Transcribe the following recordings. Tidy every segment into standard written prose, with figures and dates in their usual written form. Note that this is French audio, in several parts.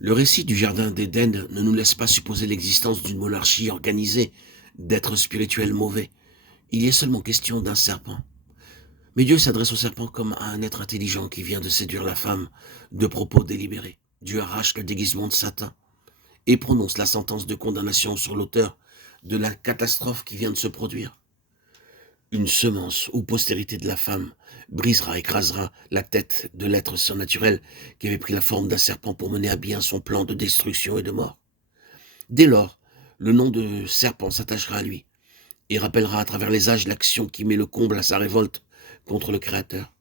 Le récit du Jardin d'Éden ne nous laisse pas supposer l'existence d'une monarchie organisée d'êtres spirituels mauvais. Il y est seulement question d'un serpent. Mais Dieu s'adresse au serpent comme à un être intelligent qui vient de séduire la femme de propos délibérés. Dieu arrache le déguisement de Satan et prononce la sentence de condamnation sur l'auteur de la catastrophe qui vient de se produire. Une semence ou postérité de la femme brisera, écrasera la tête de l'être surnaturel qui avait pris la forme d'un serpent pour mener à bien son plan de destruction et de mort. Dès lors, le nom de serpent s'attachera à lui et rappellera à travers les âges l'action qui met le comble à sa révolte contre le Créateur.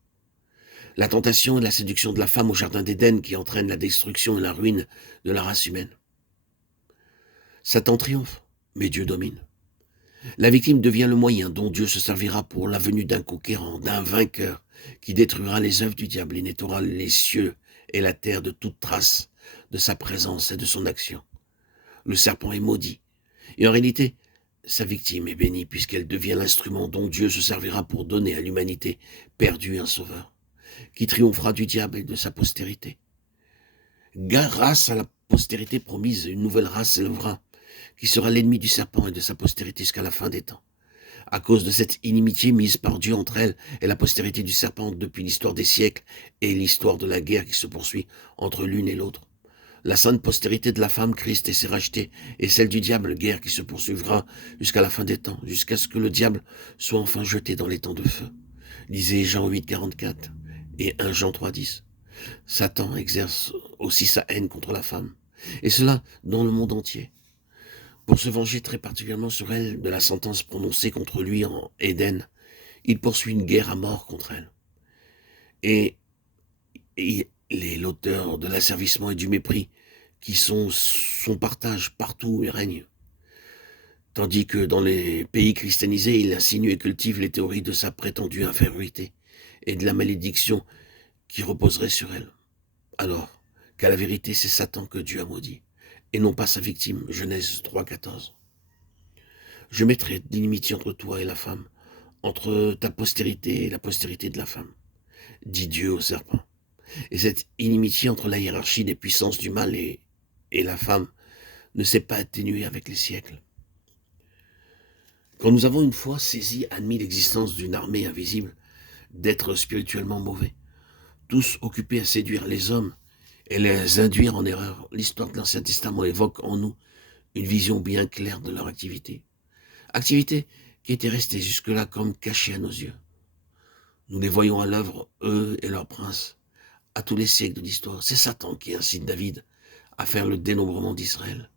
La tentation et la séduction de la femme au jardin d'Éden qui entraîne la destruction et la ruine de la race humaine. Satan triomphe, mais Dieu domine. La victime devient le moyen dont Dieu se servira pour la venue d'un conquérant, d'un vainqueur, qui détruira les œuvres du diable et nettoiera les cieux et la terre de toute trace de sa présence et de son action. Le serpent est maudit, et en réalité, sa victime est bénie puisqu'elle devient l'instrument dont Dieu se servira pour donner à l'humanité perdue un sauveur, qui triomphera du diable et de sa postérité. Grâce à la postérité promise, une nouvelle race s'élèvera, qui sera l'ennemi du serpent et de sa postérité jusqu'à la fin des temps. À cause de cette inimitié mise par Dieu entre elle et la postérité du serpent depuis l'histoire des siècles et l'histoire de la guerre qui se poursuit entre l'une et l'autre. La sainte postérité de la femme, Christ et ses rachetés, et celle du diable, guerre qui se poursuivra jusqu'à la fin des temps, jusqu'à ce que le diable soit enfin jeté dans les temps de feu. Lisez Jean 8, 44 et 1 Jean 3, 10. Satan exerce aussi sa haine contre la femme, et cela dans le monde entier, pour se venger très particulièrement sur elle de la sentence prononcée contre lui en Éden. Il poursuit une guerre à mort contre elle. Et il est l'auteur de l'asservissement et du mépris qui sont son partage partout où il règne. Tandis que dans les pays christianisés, il insinue et cultive les théories de sa prétendue infériorité et de la malédiction qui reposerait sur elle. Alors qu'à la vérité, c'est Satan que Dieu a maudit, et non pas sa victime. Genèse 3, 14. Je mettrai d'inimitié entre toi et la femme, entre ta postérité et la postérité de la femme, dit Dieu au serpent. Et cette inimitié entre la hiérarchie des puissances du mal et la femme ne s'est pas atténuée avec les siècles. Quand nous avons une fois saisi, admis l'existence d'une armée invisible d'êtres spirituellement mauvais, tous occupés à séduire les hommes et les induire en erreur, l'histoire de l'Ancien Testament évoque en nous une vision bien claire de leur activité. Activité qui était restée jusque-là comme cachée à nos yeux. Nous les voyons à l'œuvre, eux et leurs princes, à tous les siècles de l'histoire. C'est Satan qui incite David à faire le dénombrement d'Israël.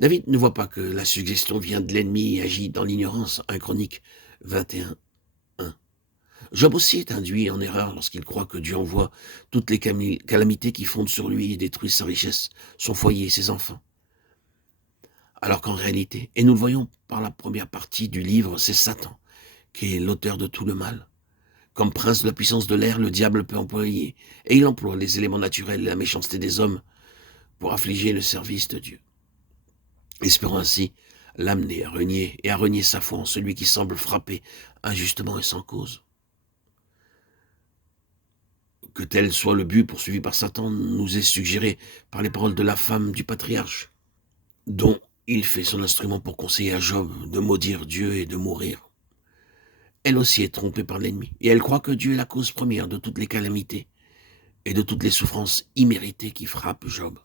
David ne voit pas que la suggestion vient de l'ennemi et agit dans l'ignorance. 1 Chronique 21, 1. Job aussi est induit en erreur lorsqu'il croit que Dieu envoie toutes les calamités qui fondent sur lui et détruisent sa richesse, son foyer et ses enfants. Alors qu'en réalité, et nous le voyons par la première partie du livre, c'est Satan qui est l'auteur de tout le mal. Comme prince de la puissance de l'air, le diable peut employer, et il emploie les éléments naturels et la méchanceté des hommes pour affliger le service de Dieu, espérant ainsi l'amener à renier et à renier sa foi en celui qui semble frapper injustement et sans cause. Que tel soit le but poursuivi par Satan nous est suggéré par les paroles de la femme du patriarche, dont il fait son instrument pour conseiller à Job de maudire Dieu et de mourir. Elle aussi est trompée par l'ennemi, et elle croit que Dieu est la cause première de toutes les calamités et de toutes les souffrances imméritées qui frappent Job.